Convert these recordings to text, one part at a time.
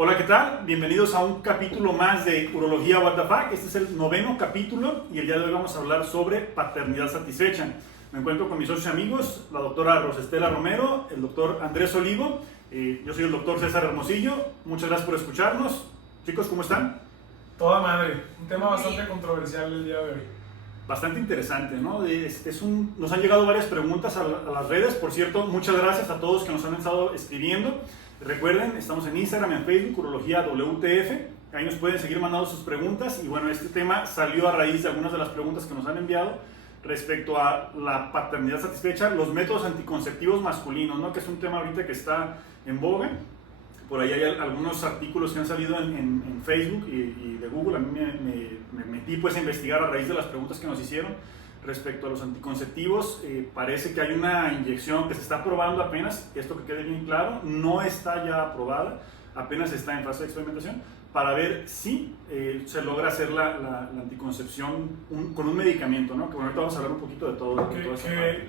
Hola, ¿qué tal? Bienvenidos a un capítulo más de Urología What the Fuck. Este es el 9º capítulo y el día de hoy vamos a hablar sobre paternidad satisfecha. Me encuentro con mis socios amigos, la doctora Rosestela Romero, el doctor Andrés Olivo, yo soy el doctor César Hermosillo. Muchas gracias por escucharnos. Chicos, ¿cómo están? Toda madre, un tema bastante controversial el día de hoy. Bastante interesante, ¿no? Nos han llegado varias preguntas a las redes. Por cierto, muchas gracias a todos que nos han estado escribiendo. Recuerden, estamos en Instagram y en Facebook, Urología WTF. Ahí nos pueden seguir mandando sus preguntas. Y bueno, este tema salió a raíz de algunas de las preguntas que nos han enviado respecto a la paternidad satisfecha, los métodos anticonceptivos masculinos, ¿no? Que es un tema ahorita que está en boga. Por ahí hay algunos artículos que han salido en Facebook y de Google. A mí me metí pues a investigar a raíz de las preguntas que nos hicieron respecto a los anticonceptivos. Parece que hay una inyección que se está probando apenas, esto que quede bien claro, no está ya aprobada, apenas está en fase de experimentación, para ver si se logra hacer la anticoncepción con un medicamento, ¿no? Que bueno, ahorita vamos a hablar un poquito de todo.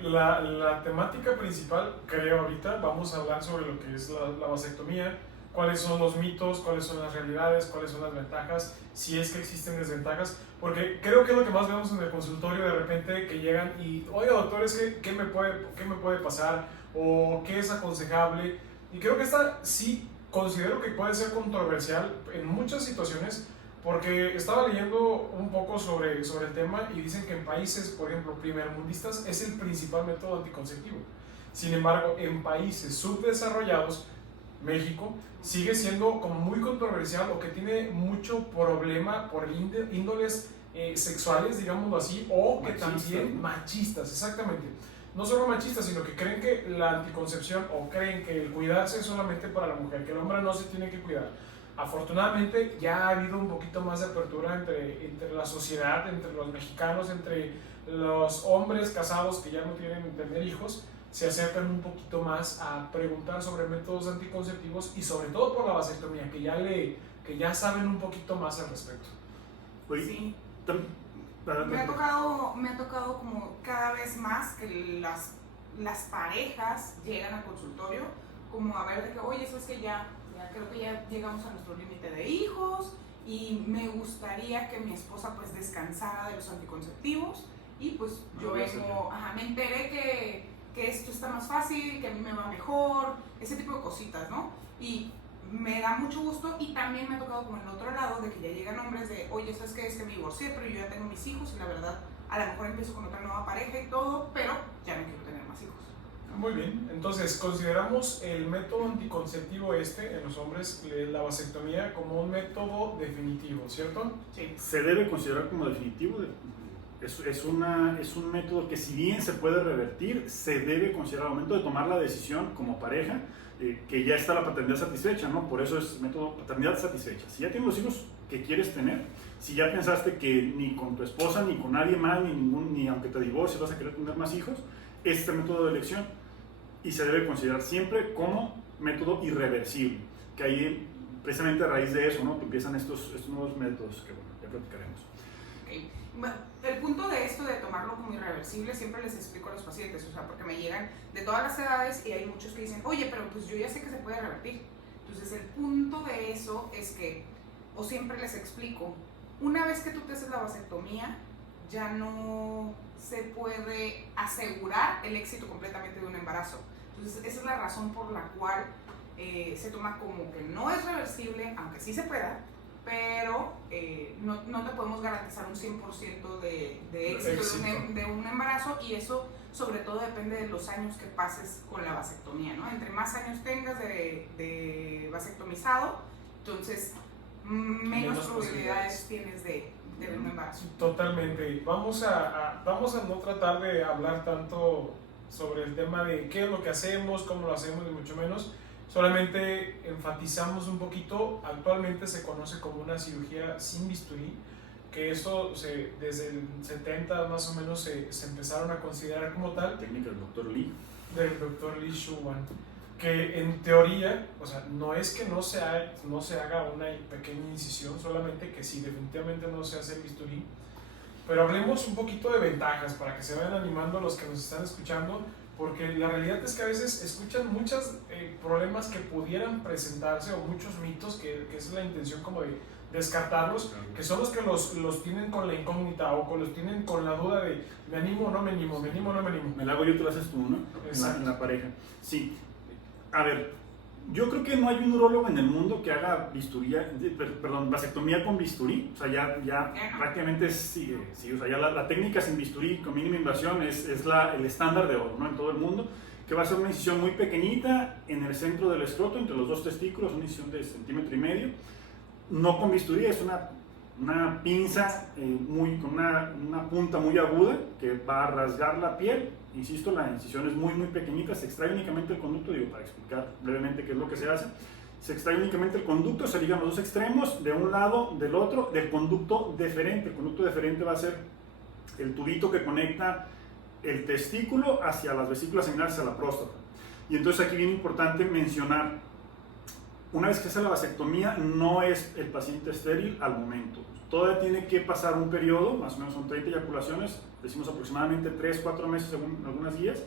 La temática principal, creo ahorita, vamos a hablar sobre lo que es la vasectomía, cuáles son los mitos, cuáles son las realidades, cuáles son las ventajas, si es que existen desventajas, porque creo que es lo que más vemos en el consultorio de repente que llegan y, oiga doctor, es que ¿qué me puede pasar? O ¿qué es aconsejable? Y creo que esta sí considero que puede ser controversial en muchas situaciones, porque estaba leyendo un poco sobre el tema y dicen que en países, por ejemplo, primermundistas es el principal método anticonceptivo. Sin embargo, en países subdesarrollados, México, sigue siendo como muy controversial o que tiene mucho problema por índoles sexuales, digámoslo así, o que también machistas, exactamente. No solo machistas, sino que creen que la anticoncepción o creen que el cuidarse es solamente para la mujer, que el hombre no se tiene que cuidar. Afortunadamente ya ha habido un poquito más de apertura entre la sociedad, entre los mexicanos, entre los hombres casados que ya no tienen tener hijos, se acercan un poquito más a preguntar sobre métodos anticonceptivos y sobre todo por la vasectomía, que ya saben un poquito más al respecto. Sí. Me ha tocado como cada vez más que las parejas llegan al consultorio como a ver de que, oye, eso es que ya creo que ya llegamos a nuestro límite de hijos y me gustaría que mi esposa pues descansara de los anticonceptivos y pues yo me enteré que esto está más fácil, que a mí me va mejor, ese tipo de cositas, ¿no? Y me da mucho gusto y también me ha tocado como en el otro lado de que ya llegan hombres de, oye, ¿sabes qué? Es que me divorcié, pero yo ya tengo mis hijos y la verdad, a lo mejor empiezo con otra nueva pareja y todo, pero ya no quiero tener más hijos. Muy bien, entonces consideramos el método anticonceptivo en los hombres, la vasectomía, como un método definitivo, ¿cierto? Sí. Se debe considerar como definitivo. Es un método que si bien se puede revertir, se debe considerar al momento de tomar la decisión como pareja, que ya está la paternidad satisfecha, ¿no? Por eso es método paternidad satisfecha. Si ya tienes los hijos que quieres tener, si ya pensaste que ni con tu esposa, ni con nadie más, ni aunque te divorcies vas a querer tener más hijos, este método de elección. Y se debe considerar siempre como método irreversible, que ahí precisamente a raíz de eso, ¿no? Que empiezan estos nuevos métodos que, bueno, ya platicaremos. Okay. Bueno, el punto de esto de tomarlo como irreversible siempre les explico a los pacientes, o sea, porque me llegan de todas las edades y hay muchos que dicen, oye, pero pues yo ya sé que se puede revertir. Entonces el punto de eso es que, o siempre les explico, una vez que tú te haces la vasectomía, ya no se puede asegurar el éxito completamente de un embarazo. Entonces esa es la razón por la cual se toma como que no es reversible, aunque sí se pueda, pero no te podemos garantizar un 100% de éxito de un embarazo, y eso sobre todo depende de los años que pases con la vasectomía, ¿no? Entre más años tengas de vasectomizado, entonces menos probabilidades tienes de un embarazo. Totalmente. Vamos a no tratar de hablar tanto sobre el tema de qué es lo que hacemos, cómo lo hacemos, ni mucho menos. Solamente enfatizamos un poquito. Actualmente se conoce como una cirugía sin bisturí, que eso desde el 70 más o menos se empezaron a considerar como tal. Técnica del doctor Lee. Del doctor Lee Shuwan, que en teoría, o sea, no es que no se haga una pequeña incisión, solamente que sí, definitivamente no se hace el bisturí. Pero hablemos un poquito de ventajas para que se vayan animando los que nos están escuchando, porque la realidad es que a veces escuchan muchos problemas que pudieran presentarse o muchos mitos que es la intención como de descartarlos, que son los que los tienen con la incógnita o los tienen con la duda de me animo o no me animo, me animo o no me animo. Me la hago yo, tú lo haces tú, ¿no? En la pareja. Sí. A ver, yo creo que no hay un urólogo en el mundo que haga vasectomía con bisturí. O sea, ya prácticamente sí, o sea, ya la técnica sin bisturí, con mínima invasión, es el estándar de oro, ¿no? En todo el mundo, que va a ser una incisión muy pequeñita en el centro del escroto, entre los dos testículos, una incisión de 1,5 centímetros. No con bisturí, es una pinza con una punta muy aguda que va a rasgar la piel. Insisto, la incisión es muy pequeñita, se extrae únicamente el conducto, para explicar brevemente qué es lo que se hace. Se extrae únicamente el conducto, se ligan los dos extremos, de un lado, del otro, del conducto deferente. El conducto deferente va a ser el tubito que conecta el testículo hacia las vesículas seminales, hacia la próstata. Y entonces aquí viene importante mencionar, una vez que hace la vasectomía, no es el paciente estéril al momento. Todavía tiene que pasar un periodo, más o menos son 30 eyaculaciones, decimos aproximadamente 3-4 meses según algunas guías.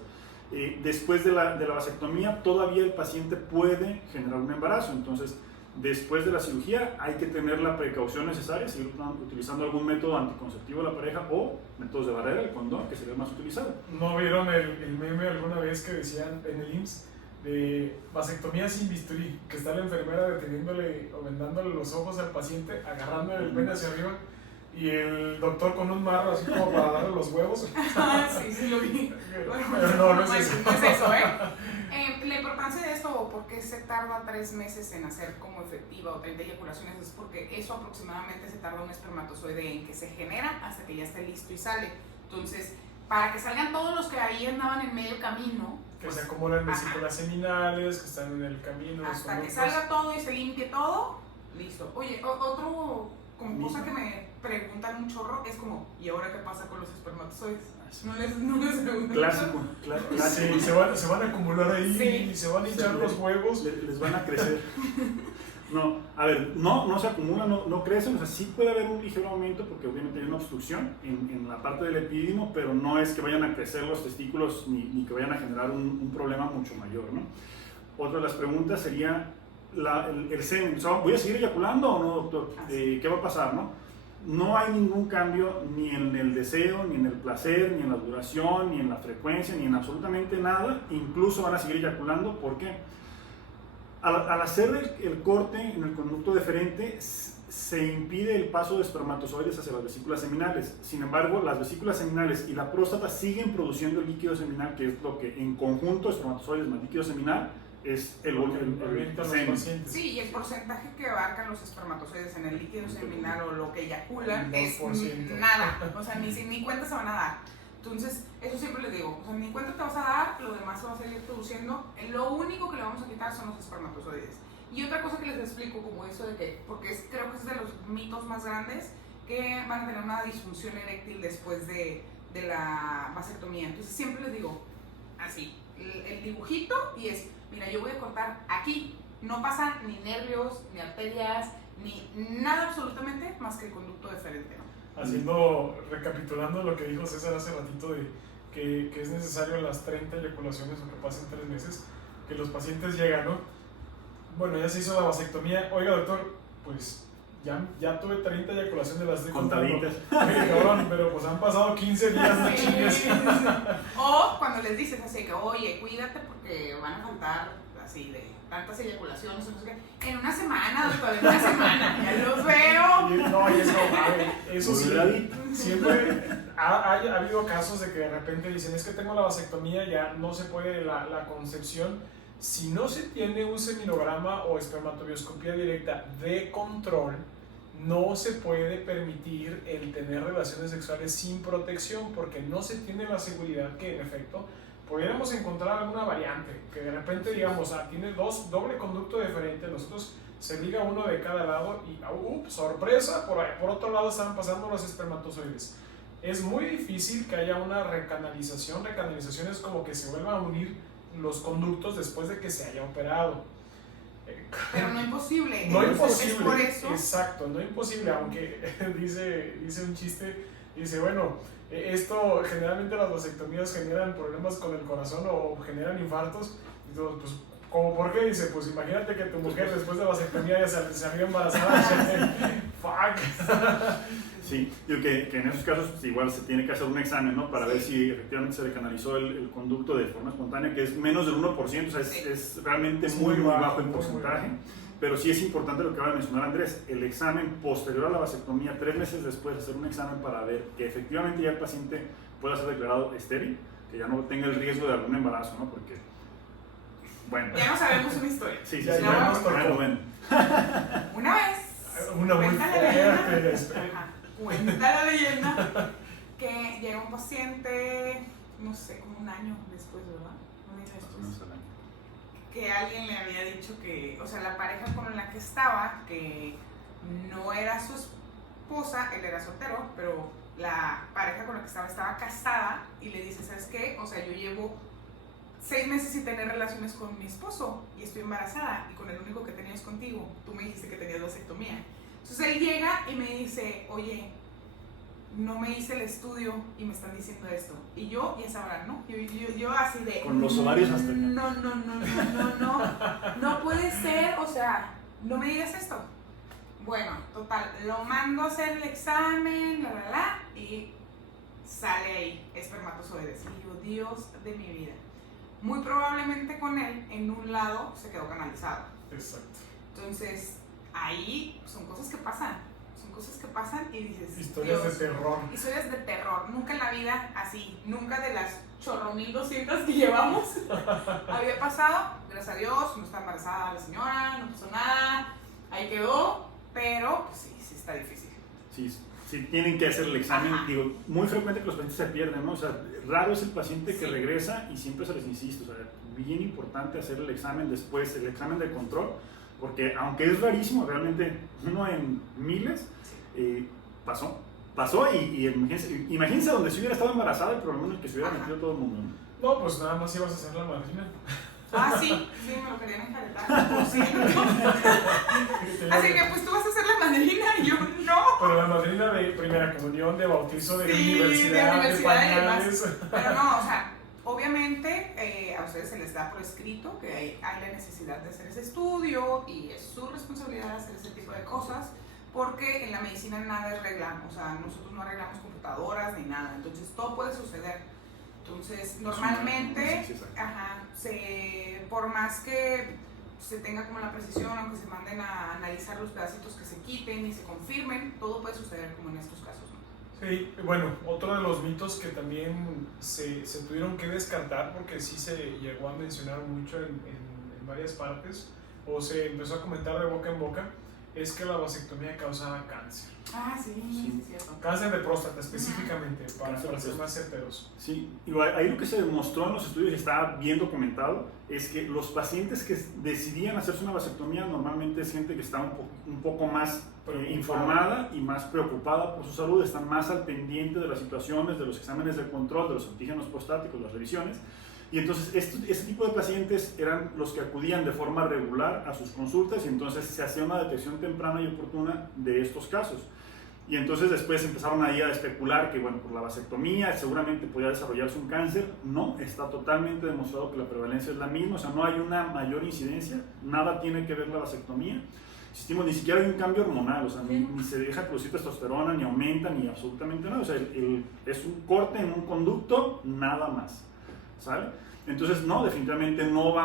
Después de la vasectomía, todavía el paciente puede generar un embarazo. Entonces, después de la cirugía, hay que tener la precaución necesaria, seguir utilizando algún método anticonceptivo de la pareja o métodos de barrera, el condón, que sería el más utilizado. ¿No vieron el meme alguna vez que decían en el IMSS? De vasectomía sin bisturí, que está la enfermera deteniéndole o vendándole los ojos al paciente, agarrándole el pene hacia arriba y el doctor con un marro así como para darle los huevos. Sí, lo vi. Pero no es eso. No es eso, la importancia de esto, o por qué se tarda 3 meses en hacer como efectiva o 30 eyaculaciones, es porque eso aproximadamente se tarda un espermatozoide en que se genera hasta que ya esté listo y sale. Entonces, para que salgan todos los que ahí andaban en medio camino, que se acumulan vesículas seminales, que están en el camino. Hasta que salga todo y se limpie todo, listo. Oye, otro como cosa que me preguntan un chorro es como, ¿y ahora qué pasa con los espermatozoides? No les preguntan. Clásico. Sí, se van a acumular ahí, sí. Y se van a hinchar los huevos. Les van a crecer. No, a ver, no se acumulan, no crecen, o sea, sí puede haber un ligero aumento porque obviamente hay una obstrucción en la parte del epidídimo, pero no es que vayan a crecer los testículos ni que vayan a generar un problema mucho mayor, ¿no? Otra de las preguntas sería el semen. O sea, ¿voy a seguir eyaculando o no, doctor? ¿Qué va a pasar, no? No hay ningún cambio ni en el deseo, ni en el placer, ni en la duración, ni en la frecuencia, ni en absolutamente nada. Incluso van a seguir eyaculando. ¿Por qué? Al hacer el corte en el conducto deferente, se impide el paso de espermatozoides hacia las vesículas seminales. Sin embargo, las vesículas seminales y la próstata siguen produciendo el líquido seminal, que es lo que en conjunto, espermatozoides más líquido seminal, es el semen. Sí, y el porcentaje que abarcan los espermatozoides en el líquido seminal o lo que eyaculan es nada. O sea, ni cuenta se van a dar. Entonces, eso siempre les digo, o sea, ni cuenta te vas a dar, lo demás se va a seguir produciendo. Lo único que le vamos a quitar son los espermatozoides. Y otra cosa que les explico, como eso de que, porque creo que es de los mitos más grandes, que van a tener una disfunción eréctil después de la vasectomía. Entonces, siempre les digo, así, el dibujito, y es, mira, yo voy a cortar aquí, no pasa ni nervios, ni arterias, ni nada absolutamente más que el conducto deferente, ¿no? Recapitulando lo que dijo César hace ratito de que es necesario las 30 eyaculaciones o que pasen 3 meses, que los pacientes llegan, ¿no? Bueno, ya se hizo la vasectomía, oiga doctor, pues ya tuve 30 eyaculaciones, las estoy contando. Oye, cabrón, pero pues han pasado 15 días, no chingues. Sí. O cuando les dices así que, oye, cuídate porque van a faltar así de tantas eyaculaciones, no sé qué. En una semana, doctor, en una semana, ya los veo. No, y eso sí, siempre ha habido casos de que de repente dicen, es que tengo la vasectomía, ya no se puede la concepción. Si no se tiene un seminograma o espermatobioscopía directa de control, no se puede permitir el tener relaciones sexuales sin protección porque no se tiene la seguridad que en efecto pudiéramos encontrar alguna variante, que de repente digamos, tiene doble conducto deferente, nosotros se liga uno de cada lado y sorpresa, por otro lado están pasando los espermatozoides. Es muy difícil que haya una recanalización es como que se vuelvan a unir los conductos después de que se haya operado. Pero no imposible. No imposible. Es por eso. Exacto, no imposible, aunque dice un chiste, dice, bueno, Esto, generalmente las vasectomías generan problemas con el corazón o generan infartos. Y todo, pues, ¿cómo por qué? Dice, pues imagínate que tu mujer después de vasectomía ya se salió embarazada. Fuck. Sí, digo que en esos casos pues, igual se tiene que hacer un examen, ¿no? Para ver si efectivamente se le canalizó el conducto de forma espontánea, que es menos del 1%, o sea, es realmente muy bajo en porcentaje. Pero sí es importante lo que acaba de mencionar Andrés, el examen posterior a la vasectomía, 3 meses después, hacer un examen para ver que efectivamente ya el paciente pueda ser declarado estéril, que ya no tenga el riesgo de algún embarazo, ¿no? Porque, bueno. Ya no sabemos una historia. Sí, Ya bueno. Una vez. Una muy fuerte. Cuenta la leyenda que llega un paciente, no sé, como un año después, ¿verdad? Un año después. Que alguien le había dicho que, o sea, la pareja con la que estaba, que no era su esposa, él era soltero, pero la pareja con la que estaba casada y le dice, ¿sabes qué? O sea, yo llevo 6 meses sin tener relaciones con mi esposo y estoy embarazada y con el único que tenía es contigo. Tú me dijiste que tenías vasectomía. Entonces él llega y me dice, oye, no me hice el estudio y me están diciendo esto. Y yo, y esa hora, ¿no? Yo así de... Con los ovarios hasta acá. No puede ser, o sea, no me digas esto. Bueno, total, lo mando a hacer el examen, y sale ahí, espermatozoides. Y yo, Dios de mi vida. Muy probablemente con él, en un lado, se quedó canalizado. Exacto. Entonces, ahí son cosas que pasan. Cosas que pasan y dices... Historias Dios, de terror. Historias de terror. Nunca en la vida así, nunca de las chorro 1200 que llevamos había pasado. Gracias a Dios, no está embarazada la señora, no pasó nada, ahí quedó, pero pues, sí está difícil. Sí, tienen que hacer el examen. Ajá. Digo, muy frecuente que los pacientes se pierden, ¿no? O sea, raro es el paciente que regresa y siempre se les insiste, o sea, bien importante hacer el examen después, el examen de control, porque aunque es rarísimo, realmente uno en miles, pasó y imagínense donde si hubiera estado embarazada el problema en el que se hubiera metido todo el mundo, ¿no? No, pues nada más ibas a ser la madrina. Sí, me lo querían enjaretar, por cierto. Así que pues tú vas a ser la madrina y yo no. Pero la madrina de primera comunión, de bautizo, de Sí, universidad, de pañales. Pero no, o sea, obviamente a ustedes se les da por escrito que hay la necesidad de hacer ese estudio y es su responsabilidad hacer ese tipo de cosas, porque en la medicina nada es regla, o sea, nosotros no arreglamos computadoras ni nada, entonces todo puede suceder. Entonces, normalmente, por más que se tenga como la precisión, aunque se manden a analizar los pedacitos que se quiten y se confirmen, todo puede suceder como en estos casos, ¿no? Sí, bueno, otro de los mitos que también se tuvieron que descartar, porque sí se llegó a mencionar mucho en varias partes, o se empezó a comentar de boca en boca, es que la vasectomía causaba cáncer. Sí, es cierto. Cáncer de próstata específicamente, para ser más certeros. Sí, igual, ahí lo que se demostró en los estudios y está bien documentado es que los pacientes que decidían hacerse una vasectomía normalmente es gente que está un poco más informada y más preocupada por su salud, están más al pendiente de las situaciones, de los exámenes de control, de los antígenos prostáticos, las revisiones. Y entonces este tipo de pacientes eran los que acudían de forma regular a sus consultas y entonces se hacía una detección temprana y oportuna de estos casos. Y entonces después empezaron ahí a especular que, bueno, por la vasectomía seguramente podía desarrollarse un cáncer. No, está totalmente demostrado que la prevalencia es la misma, o sea, no hay una mayor incidencia, nada tiene que ver la vasectomía. Insistimos, ni siquiera hay un cambio hormonal, o sea, ni se deja producir testosterona, ni aumenta, ni absolutamente nada. O sea, es un corte en un conducto, nada más, ¿sale? Entonces, no, definitivamente no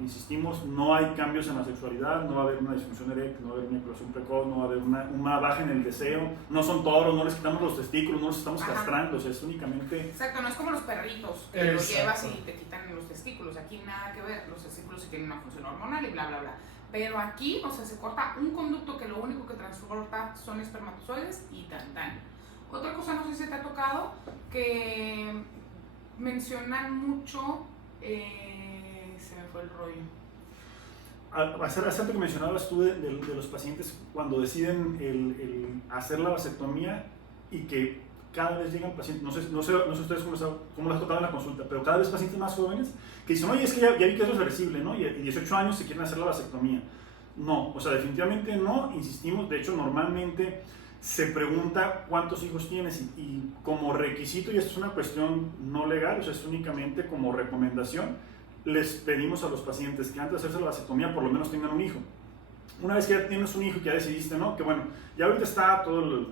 insistimos, no hay cambios en la sexualidad, no va a haber una disfunción eréctil, no va a haber una eyaculación precoz, no va a haber una baja en el deseo, no son toros, no les quitamos los testículos, no los estamos castrando, o sea, es únicamente... Exacto, no es como los perritos, que lo llevas y te quitan los testículos, aquí nada que ver, los testículos sí tienen una función hormonal y bla, bla, bla. Pero aquí, o sea, se corta un conducto que lo único que transporta son espermatozoides y tan. Otra cosa, no sé si te ha tocado, que mencionan mucho, se me fue el rollo. Hace que mencionabas tú de los pacientes cuando deciden el hacer la vasectomía y que cada vez llegan pacientes, no sé ustedes cómo les ha tocado en la consulta, pero cada vez pacientes más jóvenes que dicen, oye, es que ya vi que es reversible, ¿no? Y 18 años se quieren hacer la vasectomía. No, o sea, definitivamente no, insistimos, de hecho normalmente se pregunta cuántos hijos tienes y como requisito, y esto es una cuestión no legal, o sea, es únicamente como recomendación, les pedimos a los pacientes que antes de hacerse la vasectomía por lo menos tengan un hijo. Una vez que ya tienes un hijo y que ya decidiste, ¿no? Que bueno, ya ahorita está todo el...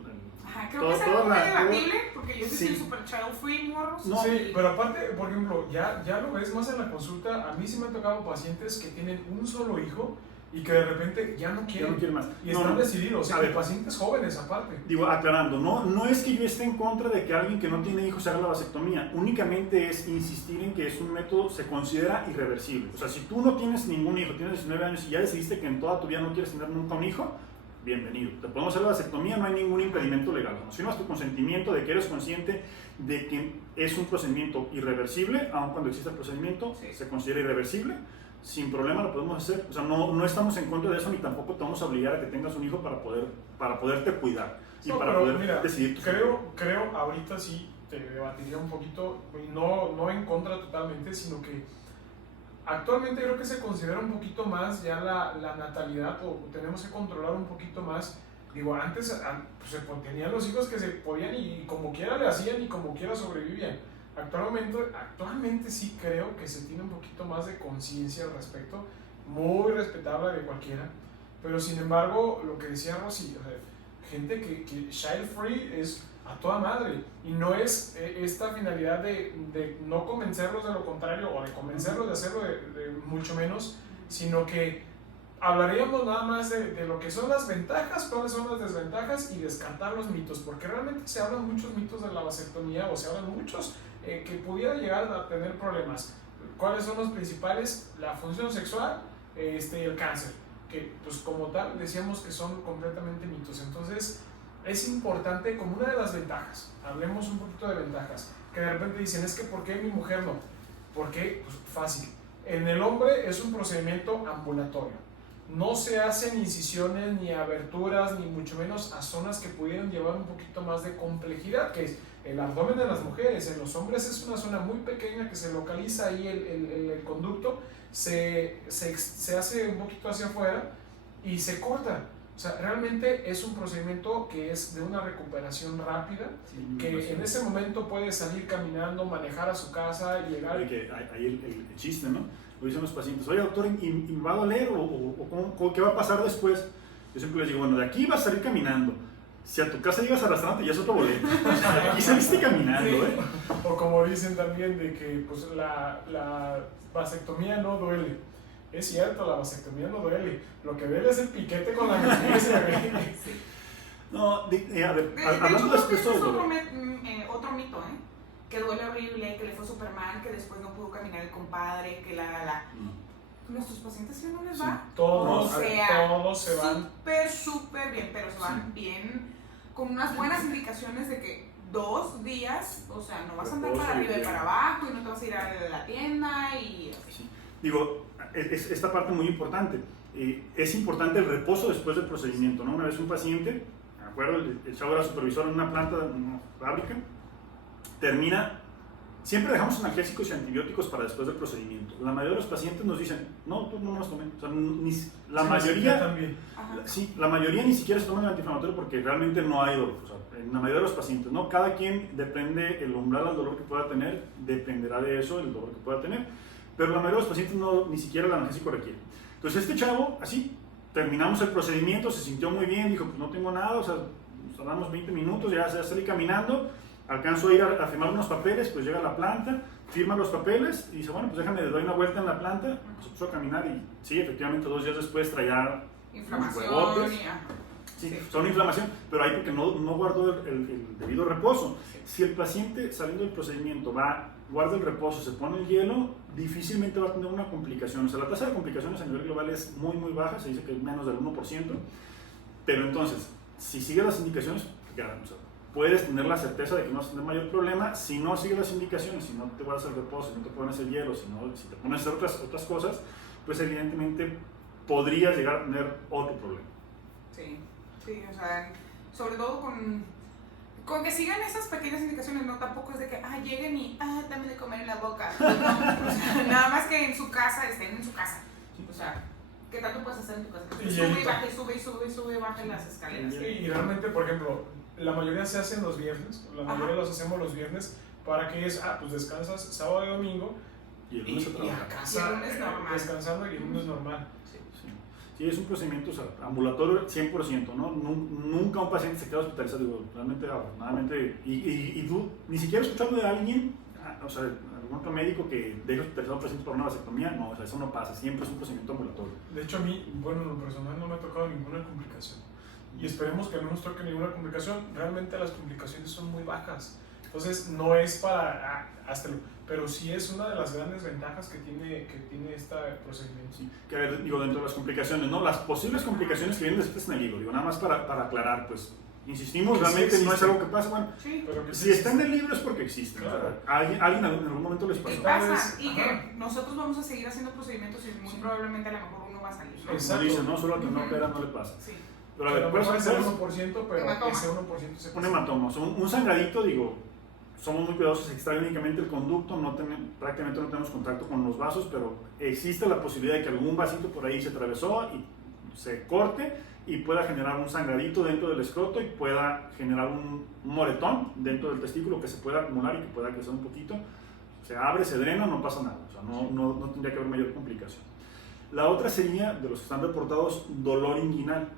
Ajá, creo que es algo muy debatible, porque yo soy super child free, morros. No, sí, pero aparte, por ejemplo, ya lo ves más en la consulta, a mí sí me han tocado pacientes que tienen un solo hijo y que de repente ya no quieren, más. Y están decididos, o sea, de pacientes jóvenes aparte. Digo, aclarando, no es que yo esté en contra de que alguien que no tiene hijos haga la vasectomía, únicamente es insistir en que es un método, se considera irreversible. O sea, si tú no tienes ningún hijo, tienes 19 años y ya decidiste que en toda tu vida no quieres tener nunca un hijo, bienvenido. Te podemos hacer la vasectomía, no hay ningún impedimento legal. Si no es tu consentimiento de que eres consciente de que es un procedimiento irreversible, aun cuando exista el procedimiento, se considera irreversible. Sin problema lo podemos hacer, o sea, no estamos en contra de eso ni tampoco te vamos a obligar a que tengas un hijo para poderte cuidar y no, para pero poder mira, decidir tu creo ahorita sí te debatiría un poquito, no en contra totalmente, sino que actualmente creo que se considera un poquito más ya la natalidad, o tenemos que controlar un poquito más. Digo, antes pues, se tenían los hijos que se podían y como quiera le hacían y como quiera sobrevivían. Actualmente sí creo que se tiene un poquito más de conciencia al respecto, muy respetable de cualquiera, pero sin embargo, lo que decía Rosy, o sea, gente que child free es a toda madre, y no es esta finalidad de no convencerlos de lo contrario o de convencerlos de hacerlo de mucho menos, sino que hablaríamos nada más de lo que son las ventajas, cuáles son las desventajas y descartar los mitos, porque realmente se hablan muchos mitos de la vasectomía, o se hablan muchos que pudiera llegar a tener problemas. ¿Cuáles son los principales? La función sexual y el cáncer, que pues como tal decíamos que son completamente mitos. Entonces es importante, como una de las ventajas, hablemos un poquito de ventajas, que de repente dicen, es que ¿por qué mi mujer no? ¿Por qué? Pues fácil, en el hombre es un procedimiento ambulatorio, no se hacen incisiones ni aberturas, ni mucho menos a zonas que pudieran llevar un poquito más de complejidad, que es el abdomen de las mujeres. En los hombres es una zona muy pequeña que se localiza ahí el conducto, se hace un poquito hacia afuera y se corta. O sea, realmente es un procedimiento que es de una recuperación rápida, que en ese momento puede salir caminando, manejar a su casa y llegar. Ahí el chiste, ¿no? Lo dicen los pacientes, oye doctor, ¿y me va a doler? ¿O qué va a pasar después? Yo siempre les digo, bueno, de aquí vas a salir caminando. Si a tu casa llegas arrastrando, ya es otro boleto. Aquí saliste caminando, sí. O como dicen también, de que pues, la vasectomía no duele. Es cierto, la vasectomía no duele. Lo que duele es el piquete con la anestesia. Sí. No, a ver, hablando de es otro otro mito, que duele horrible, que le fue súper mal, que después no pudo caminar el compadre, que nuestros pacientes si no les va, todos se van súper bien, pero se van bien con unas buenas indicaciones de que 2 días, o sea, no vas a andar para arriba y para abajo y no te vas a ir a la tienda y así. Sí. Digo, esta parte muy importante. Es importante el reposo después del procedimiento, ¿no? Una vez un paciente, me acuerdo, el chavo era supervisor en una planta, en una fábrica, siempre dejamos analgésicos y antibióticos para después del procedimiento. La mayoría de los pacientes nos dicen, no, tú no los tomes. O sea, la mayoría ni siquiera se toman el antiinflamatorio porque realmente no hay dolor. O sea, en la mayoría de los pacientes, ¿no? Cada quien depende, el umbral del dolor que pueda tener, dependerá de eso, el dolor que pueda tener. Pero la mayoría de los pacientes ni siquiera el analgésico requiere. Entonces este chavo, así, terminamos el procedimiento, se sintió muy bien, dijo, pues no tengo nada, o sea, nos tardamos 20 minutos, ya salí caminando, alcanzo a ir a firmar unos papeles, pues llega a la planta, firma los papeles y dice, bueno, pues déjame, le doy una vuelta en la planta, se puso a caminar y sí, efectivamente 2 días después traía inflamación. Sí, son inflamación, pero ahí porque no guardó el debido reposo. Si el paciente saliendo del procedimiento guarda el reposo, se pone el hielo, difícilmente va a tener una complicación. O sea, la tasa de complicaciones a nivel global es muy, muy baja, se dice que es menos del 1%, pero entonces, si sigues las indicaciones, puedes tener la certeza de que no vas a tener mayor problema. Si no sigues las indicaciones, si no te guardas el reposo, si no te pones el hielo, si te pones a hacer otras cosas, pues evidentemente podrías llegar a tener otro problema. Sí, o sea, sobre todo con que sigan esas pequeñas indicaciones, no tampoco es de que lleguen y dame de comer en la boca. No, o sea, nada más que en su casa, estén en su casa. O sea, ¿qué tanto puedes hacer en tu casa? Y Sube y evita. baja, y sube y sube y sube y baja en las escaleras. Y realmente, por ejemplo, la mayoría se hacen los viernes, la mayoría los hacemos los viernes, para que es, pues descansas sábado y domingo, Y el lunes a y a trabajar. casa Y el lunes normal. descansando, y el lunes normal. Sí, es un procedimiento, o sea, ambulatorio 100%, ¿no? Nunca un paciente se queda hospitalizado, digo, realmente, afortunadamente, y tú ni siquiera escuchando de alguien, o sea, algún otro médico que deje hospitalizado a un paciente por una vasectomía, no, o sea, eso no pasa, siempre es un procedimiento ambulatorio. De hecho, a mí, bueno, en lo personal no me ha tocado ninguna complicación. Y esperemos que no nos toque ninguna complicación. Realmente las complicaciones son muy bajas. Entonces, no es para, háztelo. Pero sí es una de las grandes ventajas que tiene este procedimiento. Sí, que a ver, digo, dentro de las complicaciones, ¿no? Las posibles complicaciones que vienen después en el libro, digo, nada más para aclarar, pues, insistimos, Que sí realmente no es existe. algo que pasa, bueno, Sí. Pero que si está en el libro es porque existe, Claro. o sea, alguien en algún momento les ¿Qué pasó. pasa? Y Ajá. que nosotros vamos a seguir haciendo procedimientos y muy probablemente a lo mejor uno va a salir, ¿no? Como Exacto. dicen, ¿no? Solo al que no opera no le pasa. Sí. Pero a Pero ver, pues, puede ser pues, 1%, pero Hematoma. ese 1% se un hematoma, o sea, un sangradito, digo, somos muy cuidadosos, se extrae únicamente el conducto, prácticamente no tenemos contacto con los vasos, pero existe la posibilidad de que algún vasito por ahí se atravesó y se corte y pueda generar un sangradito dentro del escroto y pueda generar un moretón dentro del testículo que se pueda acumular y que pueda crecer un poquito. Se abre, se drena, no pasa nada, o sea, no tendría que haber mayor complicación. La otra sería, de los que están reportados, dolor inguinal,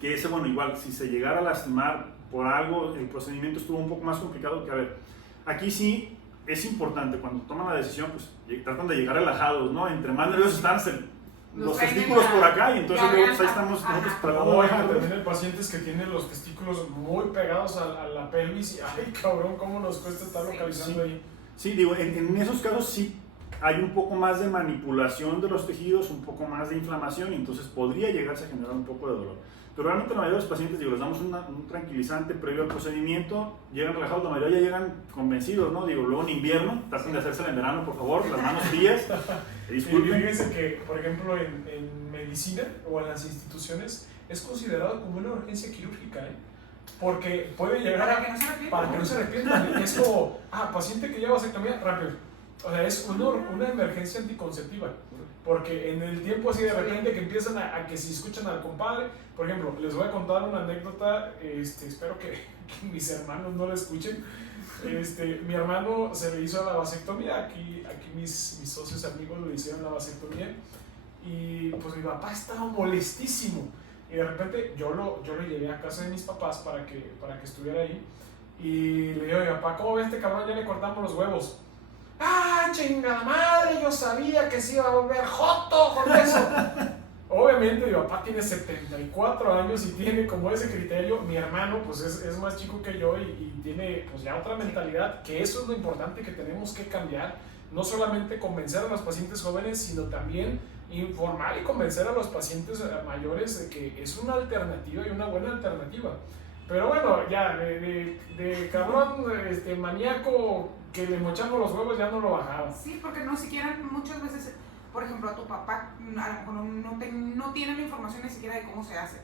que ese, bueno, igual, si se llegara a lastimar por algo, el procedimiento estuvo un poco más complicado que, a ver, aquí sí es importante, cuando toman la decisión, pues tratan de llegar relajados, ¿no? Entre más nerviosos están, los traen testículos en la por acá, y entonces luego pues, ahí garganta. estamos nosotros Ajá. tratando de O bajar. también hay pacientes que tienen los testículos muy pegados a la pelvis y, ay, cabrón, cómo nos cuesta estar Sí. localizando ahí. Sí, digo, en esos casos sí hay un poco más de manipulación de los tejidos, un poco más de inflamación, y entonces podría llegarse a generar un poco de dolor. Pero realmente la mayoría de los pacientes, digo, les damos un tranquilizante previo al procedimiento, llegan relajados, la mayoría ya llegan convencidos, ¿no? Digo, luego en invierno, traten de hacérsela en verano, por favor, las manos frías, Y disculpen. fíjense que, por ejemplo, en medicina o en las instituciones es considerado como una urgencia quirúrgica, ¿eh? Porque puede llegar Para a... que no se arrepientan. Para que no se arrepientan. Es como, paciente que lleva vasectomía, rápido. O sea, es una emergencia anticonceptiva. Porque en el tiempo así de repente que empiezan a que si escuchan al compadre, por ejemplo, les voy a contar una anécdota, espero que mis hermanos no la escuchen. Mi hermano se le hizo la vasectomía, aquí mis socios amigos le hicieron la vasectomía y pues mi papá estaba molestísimo. Y de repente yo lo llevé a casa de mis papás para que estuviera ahí y le digo a mi papá, ¿cómo ves este cabrón? Ya le cortamos los huevos. ¡Ah, chingada madre! Yo sabía que se iba a volver joto con eso. Obviamente mi papá tiene 74 años y tiene como ese criterio. Mi hermano pues es más chico que yo y tiene pues ya otra mentalidad, que eso es lo importante que tenemos que cambiar. No solamente convencer a los pacientes jóvenes, sino también informar y convencer a los pacientes mayores de que es una alternativa y una buena alternativa. Pero bueno, ya de cabrón maníaco que le mochamos los huevos ya no lo bajaba. Sí, porque no siquiera muchas veces, por ejemplo, a tu papá a lo mejor no tiene la información ni siquiera de cómo se hace.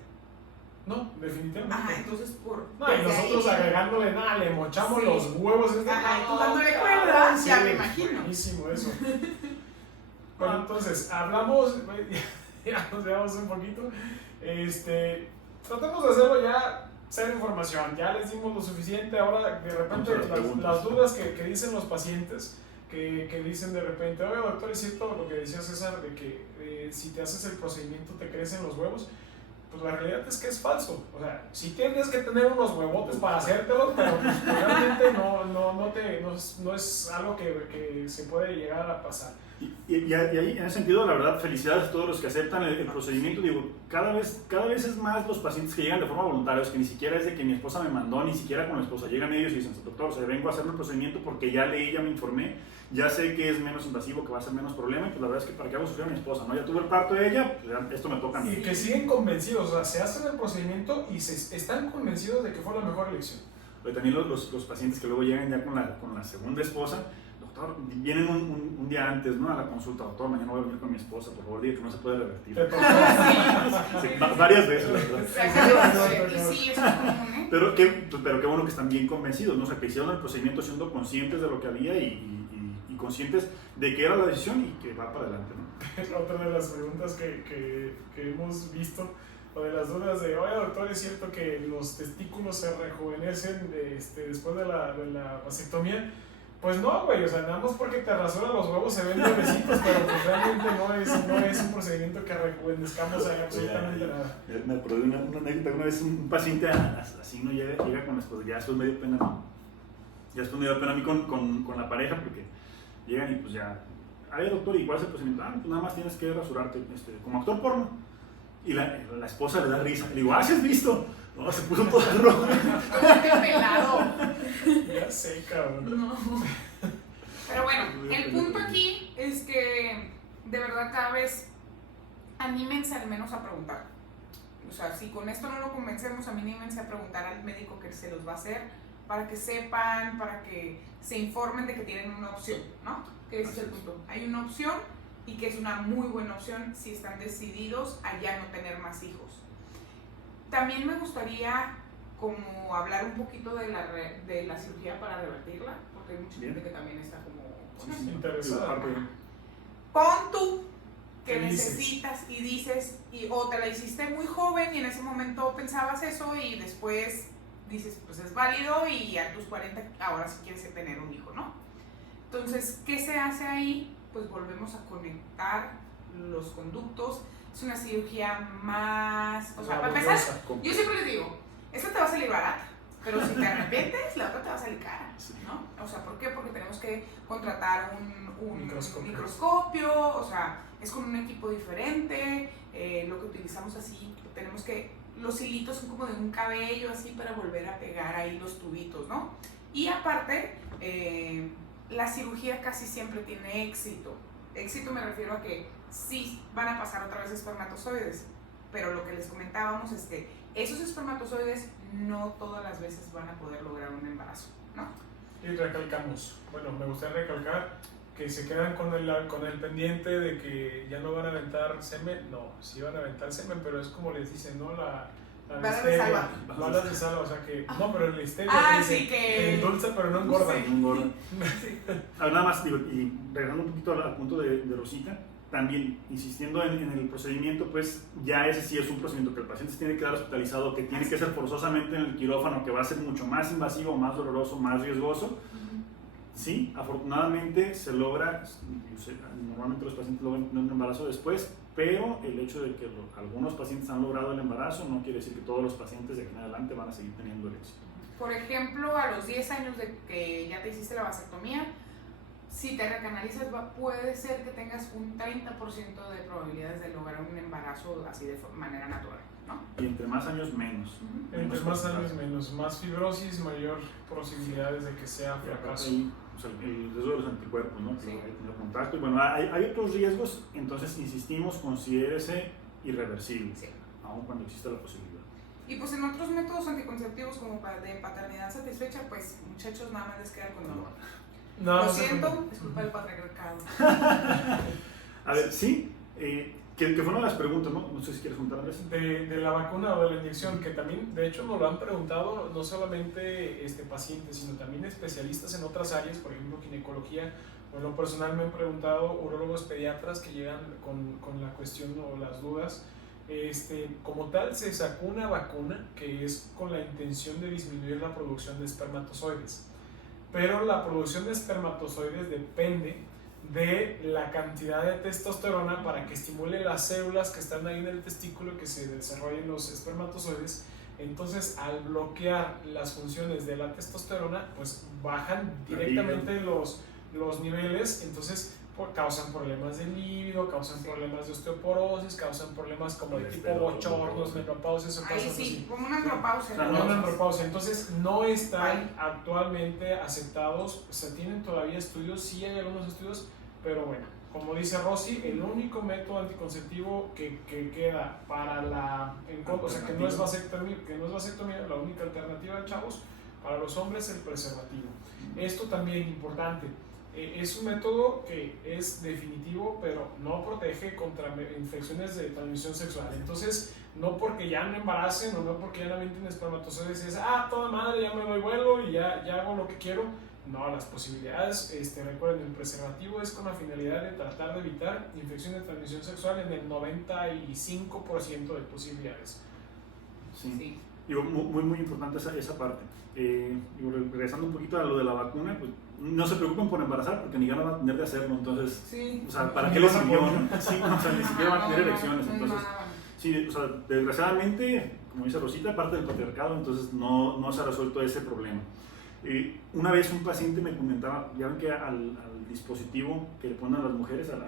No, definitivamente. Ajá, entonces por... No, y desde nosotros ahí- agregándole nada, le mochamos Sí. los huevos. Ajá, y tú dándole ya, cuerda, sí, ya me imagino. Buenísimo eso. Bueno, entonces, hablamos, ya nos veamos un poquito. Tratamos de hacerlo ya, ser información, ya les dimos lo suficiente. Ahora, de repente, Vamos a las preguntas. las dudas que dicen los pacientes, que dicen de repente, oye, doctor, es cierto lo que decía César, de que si te haces el procedimiento te crecen los huevos. Pues la realidad es que es falso. O sea, sí tienes que tener unos huevotes para hacértelos, pero pues, realmente no es algo que se puede llegar a pasar. Y ahí, en ese sentido, la verdad, felicidades a todos los que aceptan el procedimiento. Digo, cada vez es más los pacientes que llegan de forma voluntaria, es que ni siquiera es de que mi esposa me mandó, ni siquiera con la esposa. Llegan ellos y dicen, doctor, o sea, vengo a hacerme el procedimiento porque ya leí, ya me informé, ya sé que es menos invasivo, que va a ser menos problema, y pues la verdad es que para qué hago sufrir a mi esposa, ¿no? Ya tuve el parto de ella, pues ya esto me toca a mí. Y que siguen convencidos, o sea, se hacen el procedimiento y están convencidos de que fue la mejor elección. Pero también los pacientes que luego llegan ya con la segunda esposa, doctor, vienen un día antes, ¿no? A la consulta, doctor, mañana voy a venir con mi esposa, por favor, diga que no se puede revertir. Te tocó. Sí, varias veces, la verdad. Exactamente. Y sí, eso es común, ¿eh? Pero qué bueno que están bien convencidos, ¿no? O sea, que hicieron el procedimiento siendo conscientes de lo que había y y conscientes de que era la decisión y que va para adelante, ¿no? Otra de las preguntas que hemos visto, o de las dudas de, oye doctor, ¿es cierto que los testículos se rejuvenecen después de la vasectomía? Pues no, güey, o sea, nada más porque te rasuran los huevos se ven nuevecitos, pero pues realmente no es un procedimiento que rejuvenezcamos ahí absolutamente nada. Me acordé de una anécdota. Una vez un paciente así no llega con la esposa, ya después me dio pena, ¿no? Ya después me dio pena a mí con la pareja, porque llegan y pues ya, ay doctor, ¿y cuál es el procedimiento? Pues nada más tienes que rasurarte como actor porno. Y la esposa le da risa, le digo, ¿sí has visto? No, se puso todo rojo. Pelado. Ya sé, cabrón. No. Pero bueno, el punto aquí es que de verdad cada vez anímense al menos a preguntar. O sea, si con esto no lo convencemos, anímense a preguntar al médico que se los va a hacer para que sepan, para que se informen de que tienen una opción, ¿no? Que ese es el punto. Hay una opción y que es una muy buena opción si están decididos a ya no tener más hijos. También me gustaría como hablar un poquito de la cirugía para revertirla, porque hay mucha gente que también está como interesada. Pon tú que ¿Qué necesitas y dices, o te la hiciste muy joven y en ese momento pensabas eso y después dices, pues es válido y a tus 40 ahora sí quieres tener un hijo, ¿no? Entonces, ¿qué se hace ahí? Pues volvemos a conectar los conductos. Es una cirugía más, o sea, para empezar, yo siempre les digo, esta te va a salir barata, pero si te arrepientes, la otra te va a salir cara, ¿no? O sea, ¿por qué? Porque tenemos que contratar un microscopio, o sea, es con un equipo diferente, lo que utilizamos así, tenemos que, los hilitos son como de un cabello así para volver a pegar ahí los tubitos, ¿no? Y aparte, la cirugía casi siempre tiene éxito. Éxito me refiero a que sí van a pasar otra vez espermatozoides, pero lo que les comentábamos es que esos espermatozoides no todas las veces van a poder lograr un embarazo, ¿no? Y recalcamos, bueno, me gustaría recalcar que se quedan con el pendiente de que ya no van a aventar semen. No, sí van a aventar semen, pero es como les dicen, ¿no? Balas de salva. Balas de salva, o sea que, no, pero el listeria sí, que endulza pero no engorda. Sí. No engorda. Nada más, digo, y regresando un poquito al punto de Rosita, también insistiendo en el procedimiento, pues ya ese sí es un procedimiento que el paciente se tiene que dar hospitalizado, que tiene que ser forzosamente en el quirófano, que va a ser mucho más invasivo, más doloroso, más riesgoso. Sí, afortunadamente se logra, normalmente los pacientes logran tener un embarazo después, pero el hecho de que algunos pacientes han logrado el embarazo no quiere decir que todos los pacientes de aquí en adelante van a seguir teniendo el éxito. Por ejemplo, a los 10 años de que ya te hiciste la vasectomía, si te recanalizas, puede ser que tengas un 30% de probabilidades de lograr un embarazo así de manera natural, ¿no? Y entre más años, menos. Entre más años, menos. Más fibrosis, mayor posibilidades de que sea fracaso. O sea, el riesgo de los anticuerpos, ¿no? Sí. Que hay que tener contacto. Y bueno, hay otros riesgos, entonces insistimos, considérese irreversible, Sí. aun cuando exista la posibilidad. Y pues en otros métodos anticonceptivos como de paternidad satisfecha, pues muchachos, nada más les queda el condón. No, Lo siento, es culpa del patriarcado. A ver, sí, que fue una de las preguntas, ¿no? No sé si quieres contar, Andrés. De la vacuna o de la inyección, que también, de hecho, nos lo han preguntado no solamente pacientes, sino también especialistas en otras áreas, por ejemplo, ginecología. O en lo personal me han preguntado urólogos pediatras que llegan con la cuestión o las dudas. Como tal, se sacó una vacuna que es con la intención de disminuir la producción de espermatozoides. Pero la producción de espermatozoides depende de la cantidad de testosterona para que estimule las células que están ahí en el testículo y que se desarrollen los espermatozoides. Entonces, al bloquear las funciones de la testosterona, pues bajan directamente los niveles, entonces causan problemas de líbido, causan problemas de osteoporosis, causan problemas como de tipo bochornos, menopausias o cosas Ahí así. sí, como una andropausia. Una andropausia. Entonces no están actualmente aceptados, se tienen todavía estudios, sí hay algunos estudios, pero bueno, como dice Rosy, el único método anticonceptivo que queda para o sea, que no es vasectomía, la única alternativa de chavos, para los hombres el preservativo. Esto también importante. Es un método que es definitivo, pero no protege contra infecciones de transmisión sexual. Entonces, no porque ya no embaracen o no porque ya no avienten espermatozoides, es toda madre, ya me doy vuelo y ya hago lo que quiero. No, las posibilidades, recuerden, el preservativo es con la finalidad de tratar de evitar infección de transmisión sexual en el 95% de posibilidades. Sí. Digo, muy importante esa parte. Digo, regresando un poquito a lo de la vacuna, pues no se preocupen por embarazar porque ni ganas van a tener de hacerlo, entonces, Sí. o sea, ¿para qué les sirvió? ¿No? Sí, no, o sea, ni siquiera van a tener elecciones, entonces, sí, o sea, desgraciadamente, como dice Rosita, parte del patriarcado, entonces no se ha resuelto ese problema. Una vez un paciente me comentaba, ya ven que al dispositivo que le ponen a las mujeres, al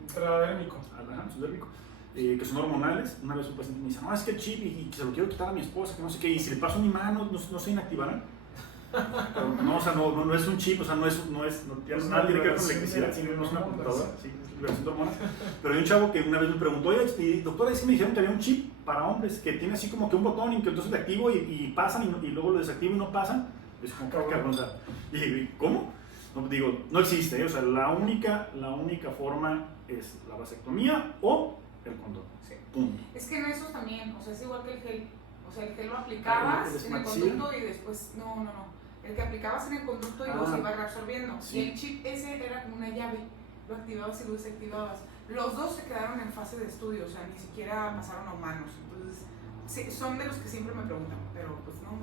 Intradérmico. subdérmico, que son hormonales, una vez un paciente me dice, no, es que el chip y se lo quiero quitar a mi esposa, que no sé qué, y si le paso mi mano, ¿no se inactivará? Pero no, o sea, no es un chip, o sea, no tiene nada que ver con electricidad, sino no es una computadora, sí, es liberación de hormonas. Pero hay un chavo que una vez me preguntó, oye, doctora, es que me dijeron que había un chip para hombres, que tiene así como que un botón y que entonces le activo y pasan y luego lo desactivo y no pasan. Es como, cabrón, o sea, y ¿cómo? No, digo, no existe, o sea, la única forma es la vasectomía o el condón. Sí. Punto. Es que en eso también, o sea, es igual que el gel. O sea, el gel lo aplicabas en el conducto y después, no. El que aplicabas en el conducto y luego se iba reabsorbiendo. Sí. Y el chip ese era como una llave, lo activabas y lo desactivabas. Los dos se quedaron en fase de estudio, o sea, ni siquiera pasaron a humanos. Entonces, sí, son de los que siempre me preguntan, pero pues no,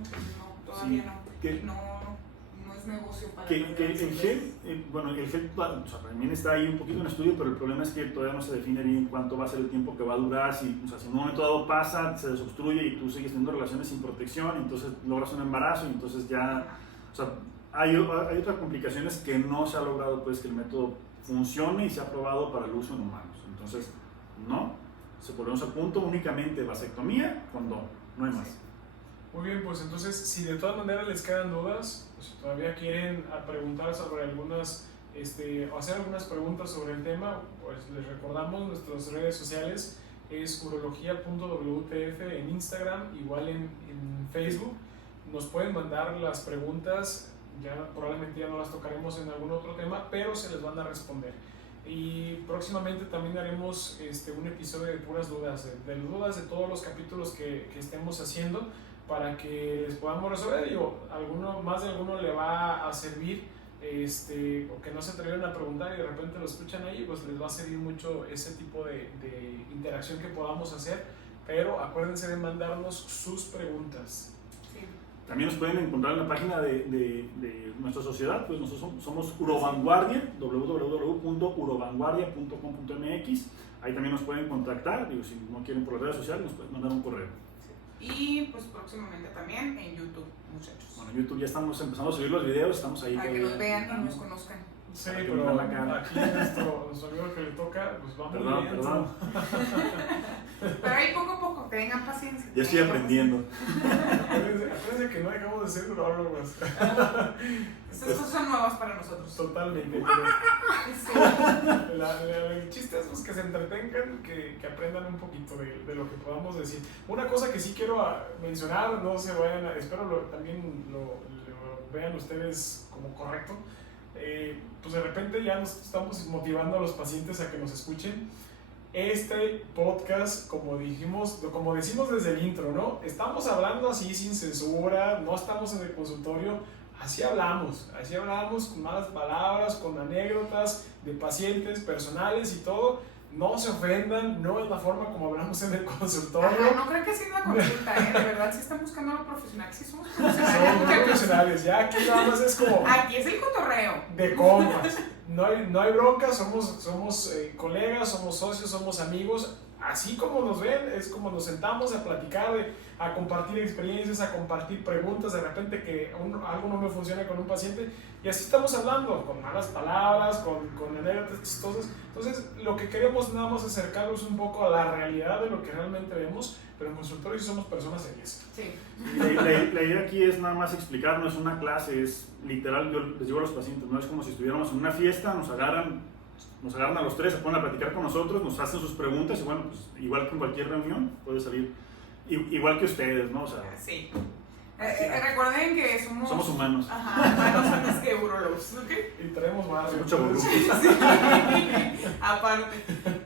todavía sí. No es negocio para que el gel, bueno, el gel o sea, también está ahí un poquito en estudio, pero el problema es que todavía no se define bien cuánto va a ser el tiempo que va a durar. Si en un momento dado pasa, se desobstruye y tú sigues teniendo relaciones sin protección, entonces logras un embarazo y entonces ya, o sea, hay otras complicaciones que no se ha logrado pues que el método funcione y se ha probado para el uso en humanos. Entonces, no, se volvemos al punto, únicamente vasectomía, condón, no hay más. Muy bien, pues entonces, si de todas maneras les quedan dudas, pues, si todavía quieren preguntar sobre algunas, o hacer algunas preguntas sobre el tema, pues les recordamos nuestras redes sociales, es urología.wtf en Instagram, igual en Facebook. Nos pueden mandar las preguntas, probablemente ya no las tocaremos en algún otro tema, pero se les van a responder. Y próximamente también haremos un episodio de puras dudas, de dudas de todos los capítulos que estemos haciendo, para que les podamos resolver. Digo, más de alguno le va a servir, o que no se atrevieron a preguntar y de repente lo escuchan ahí, pues les va a servir mucho ese tipo de interacción que podamos hacer, pero acuérdense de mandarnos sus preguntas. Sí. También nos pueden encontrar en la página de nuestra sociedad, pues nosotros somos Urovanguardia, www.urovanguardia.com.mx. Ahí también nos pueden contactar, digo, si no quieren por las redes sociales, nos pueden mandar un correo. Y pues próximamente también en YouTube, muchachos. Bueno, en YouTube ya estamos empezando a subir los videos, estamos ahí. Para que nos vean y nos conozcan. Sí, pero aquí nuestro amigo que le toca, pues vamos bien. Perdón. Pero ahí poco a poco, tengan paciencia. Ya estoy aprendiendo. Acuérdense que no dejamos de ser urólogos. Estas cosas son nuevas para nosotros. Totalmente. Sí. El chiste es pues, que se entretengan, que aprendan un poquito de lo que podamos decir. Una cosa que sí quiero mencionar, no se vayan espero también lo vean ustedes como correcto. Pues de repente ya nos estamos motivando a los pacientes a que nos escuchen. Este podcast, como decimos desde el intro, ¿no? Estamos hablando así sin censura, no estamos en el consultorio, así hablamos con malas palabras, con anécdotas de pacientes personales y todo. No se ofendan, no es la forma como hablamos en el consultorio. Ajá, no creo que sea una consulta, de verdad, si están buscando lo profesional, sí somos profesionales. Somos profesionales, ya aquí nada más es como... Aquí es el cotorreo. De compas, no hay bronca, somos colegas, somos socios, somos amigos. Así como nos ven, es como nos sentamos a platicar, a compartir experiencias, a compartir preguntas, de repente que algo no me funciona con un paciente, y así estamos hablando, con malas palabras, con anécdotas chistosas. Entonces, lo que queremos nada más es acercarnos un poco a la realidad de lo que realmente vemos, pero en consultorio somos personas serias. Sí. La idea aquí es nada más explicar, no es una clase, es literal, yo les digo a los pacientes, no es como si estuviéramos en una fiesta, nos agarran a los tres, se ponen a platicar con nosotros, nos hacen sus preguntas y bueno, pues igual que en cualquier reunión puede salir igual que ustedes, ¿no? O sea, sí. Recuerden que somos humanos. Ajá, humanos antes que urologos, ¿ok? Y traemos más. Mucho volumen. Sí. Aparte.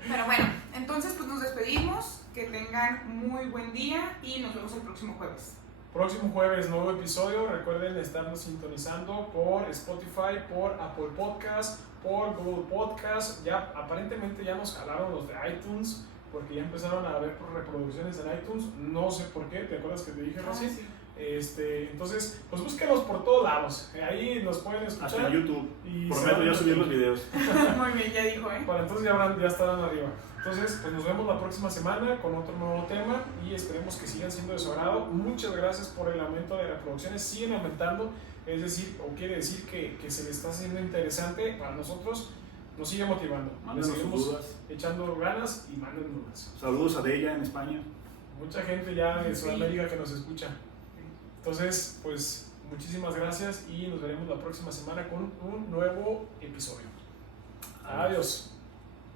Pero bueno, entonces pues nos despedimos, que tengan muy buen día y nos vemos el próximo jueves. Próximo jueves, nuevo episodio. Recuerden estarnos sintonizando por Spotify, por Apple Podcast, por Google Podcast. Ya aparentemente ya nos jalaron los de iTunes, porque ya empezaron a haber reproducciones en iTunes. No sé por qué, ¿te acuerdas que te dije, Rosy? Sí. Entonces, pues búsquenos por todos lados. Ahí nos pueden escuchar. Hasta en YouTube. Y Prometo ya subir los videos. Muy bien, ya dijo, ¿eh? Para entonces ya estarán arriba. Entonces, pues nos vemos la próxima semana con otro nuevo tema y esperemos que sigan siendo de su agrado. Muchas gracias por el aumento de reproducciones. Siguen aumentando, es decir, o quiere decir que se les está haciendo interesante para nosotros. Nos sigue motivando. Les Mándenos sus seguimos dudas. echando ganas y manden dudas. Saludos a Deya en España. Mucha gente ya de Sí. Sudamérica que nos escucha. Entonces, pues muchísimas gracias y nos veremos la próxima semana con un nuevo episodio. Adiós.